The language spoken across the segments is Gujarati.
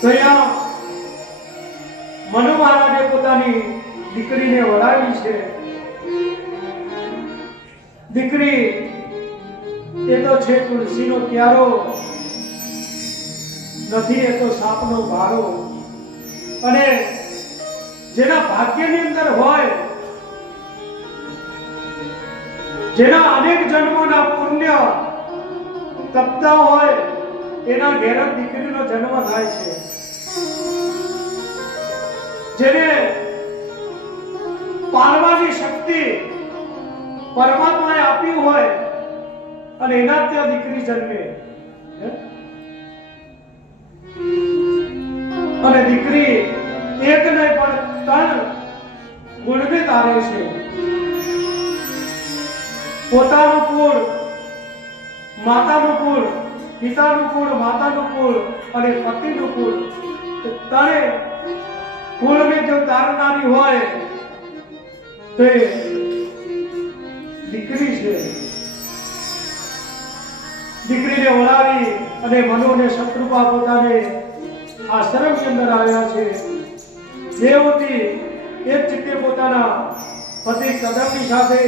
તો અહીંયા મનુ મહારાજે પોતાની દીકરીને વળાવી છે. દીકરી એ તો છે તુલસીનો ક્યારો, નથી એ તો સાપનો ભારો. અને જેના ભાગ્યની અંદર હોય, જેના અનેક જન્મોના પુણ્ય તપતા હોય, એના ઘેર દીકરીનો જન્મ થાય છે. જેને પાળવાની શક્તિ પરમાત્માએ આપી હોય અને એના ત્યાં દીકરી જન્મે. અને દીકરી એક નહીં પણ 3 ગુણને તારે છે. પોતાનું કુળ, માતાનું કુળ, પિતાનું કુળ, માતાનું કુળ અને પતિનું કુળ, 3 કુળને જો તારનારી હોય તો દીકરી છે. દીકરીને વળાવી અને મનુને શત્રુપા પોતાને આશ્રમની અંદર આવ્યા છે. દેવતી એક ચિત્તે પોતાના પતિ કદમની સાથે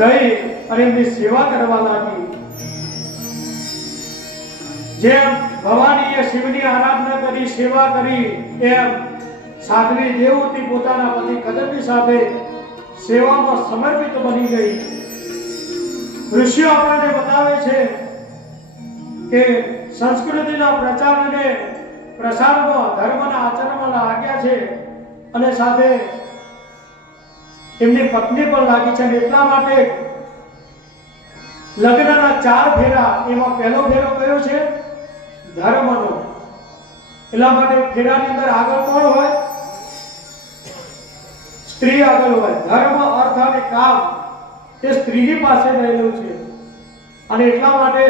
રહી અને એમની સેવા કરવા લાગી. જેમ ભવાનીએ શિવની આરાધના કરી, સેવા કરી, એમ સાધ્વી દેવતી પોતાના પતિ કદમની સાથે સેવામાં સમર્પિત બની ગઈ. ઋષિઓ આપણને બતાવે છે કે સંસ્કૃતિના પ્રચાર અને પ્રસારમાં, ધર્મના આચરણમાં લાગ્યા છે અને સાથે એમની પત્ની પણ લાગી છે. એટલા માટે લગ્નના 4 ફેરા, એમાં પહેલો ફેરો કયો છે? ધર્મનો. એટલા માટે ફેરાની અંદર આગળ કોણ હોય? સ્ત્રી આગળ હોય. ધર્મ, અર્થ અને કામ એ સ્ત્રીની પાસે રહેલું છે અને એટલા માટે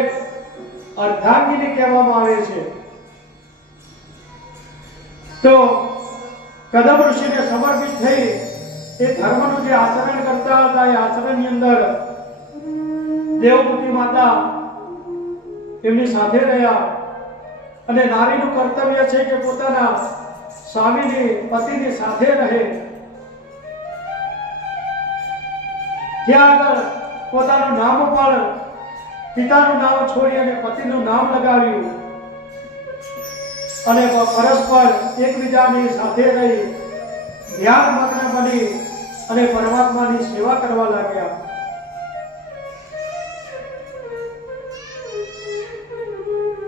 અર્ધાંગીની કહેવામાં આવે છે. તો કદમ ઋષિને સમર્પિત થઈ એ ધર્મનું જે આચરણ કરતા હતા, એ આચરણની અંદર દેવહૂતિ માતા એમની સાથે રહ્યા. અને નારીનું કર્તવ્ય છે કે પોતાના સ્વામીની, પતિની સાથે રહે. ત્યાં આગળ પોતાનું નામ પણ પિતાનું નામ છોડી અને પતિનું નામ લગાવ્યું અને પરસ્પર એકબીજાની સાથે રહી ધ્યાન મગ્ન બની અને પરમાત્માની સેવા કરવા લાગ્યા.